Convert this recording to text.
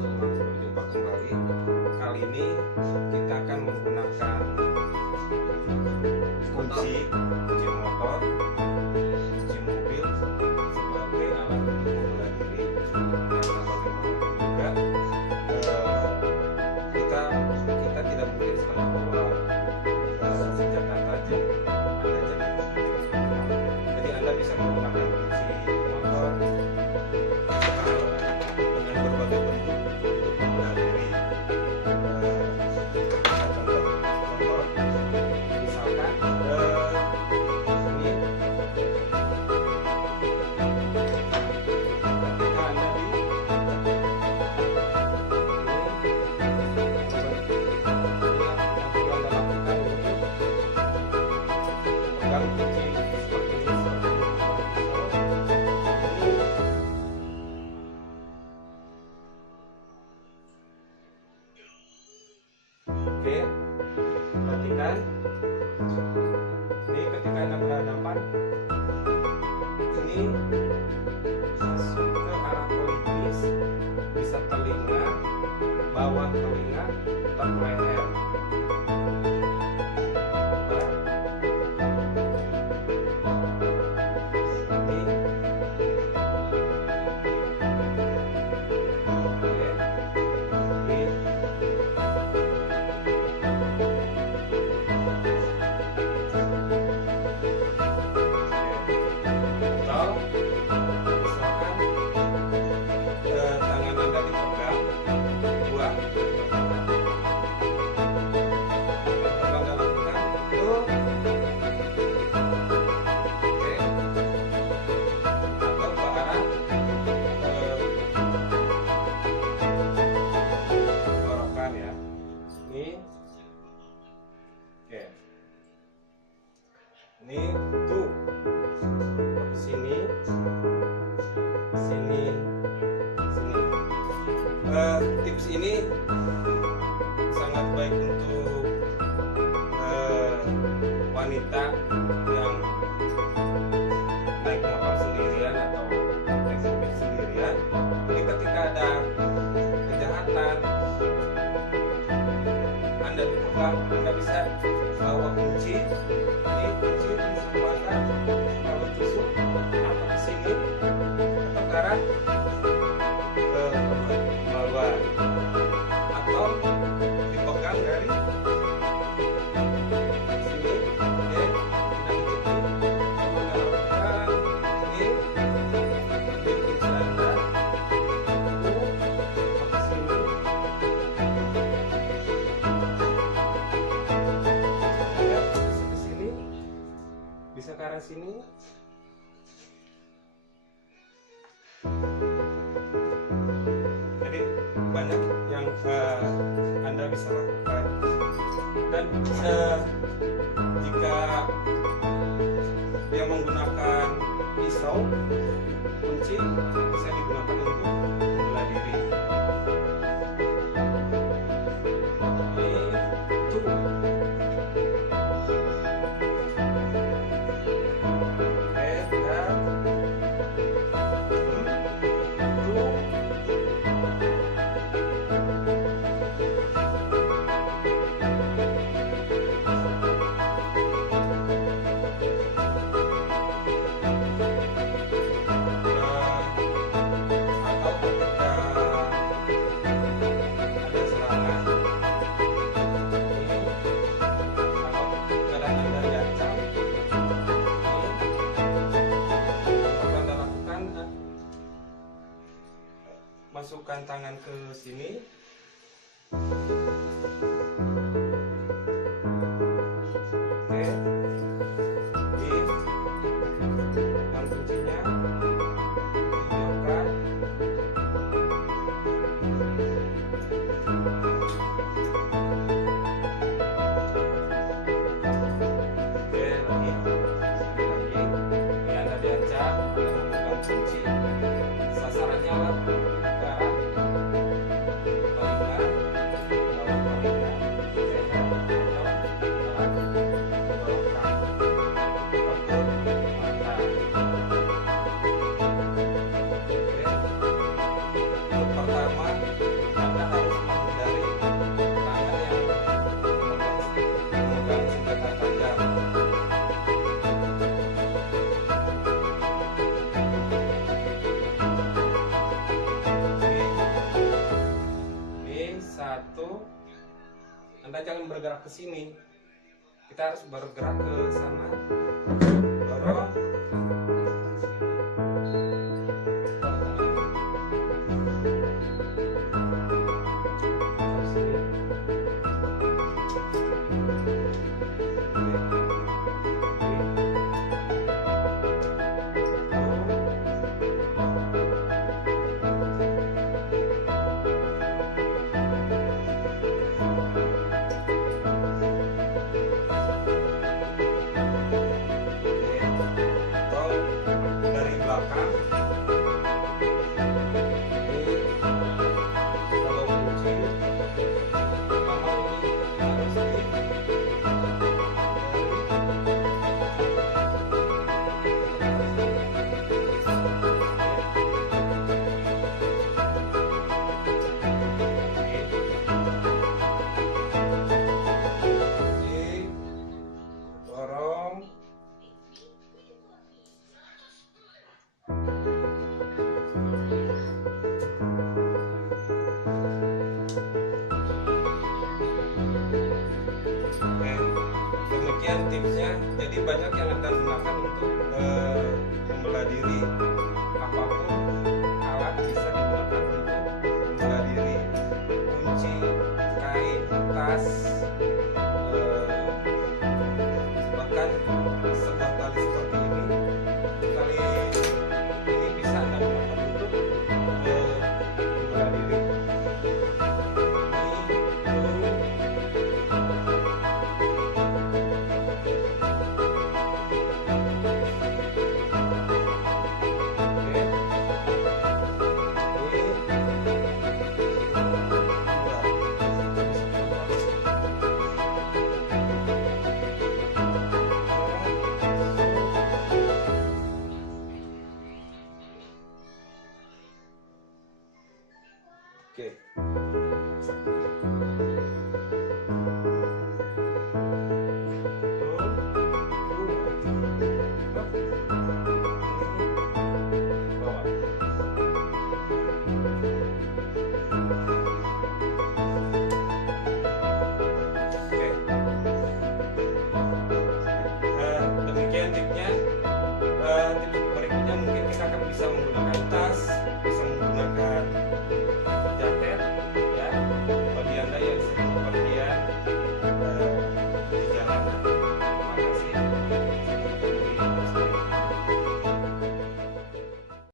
Berjumpa kembali. Kali ini kita akan menggunakan kunci motor, kunci mobil sebagai alat untuk membela diri. Karena bagaimanapun juga kita tidak mungkin selalu bawa senjata tajam. Jadi Anda bisa menggunakan kunci motor dengan berbagai bentuk untuk membela diri. Contoh, misalkan ini ketika Anda pegang kunci seperti ini, oke, perhatikan ini ketika Anda berhadapan ini masuk ke arah pelipis, bisa telinga, bawah telinga, atau leher. Ini tuh sini. Tips ini sangat baik untuk wanita yang naik motor sendirian atau naik mobil sendirian. Jadi ketika ada kejahatan, Anda dipegang, Anda bisa bawa kunci. Ini kunci disembunyikan kalau tusuk atau di sini atau ke arah bawah, atau dipegang dari sini. Oke, dan ini di kunci Anda ke sini. Bisa ke arah sini. Jadi banyak yang Anda bisa lakukan. Dan jika dia menggunakan pisau, kunci bisa digunakan untuk membela diri. Masukkan tangan ke sini. Oke. Ini yang kuncinya dihidupkan. Oke, lagi. Ini Anda diajak memegang kunci. Sasarannya lah pertama Anda jangan bergerak ke sini, kita harus bergerak ke sana, dorong. Demikian tipsnya. Jadi banyak yang Anda gunakan untuk membelah diri. Apapun alat bisa digunakan untuk membelah diri. Kunci, kain, tas, bahkan sebuah tali seperti ini. Tali ini bisa Anda gunakan untuk membelah diri. Oke. Demikian tipsnya. Tips berikutnya mungkin kita akan bisa menggunakan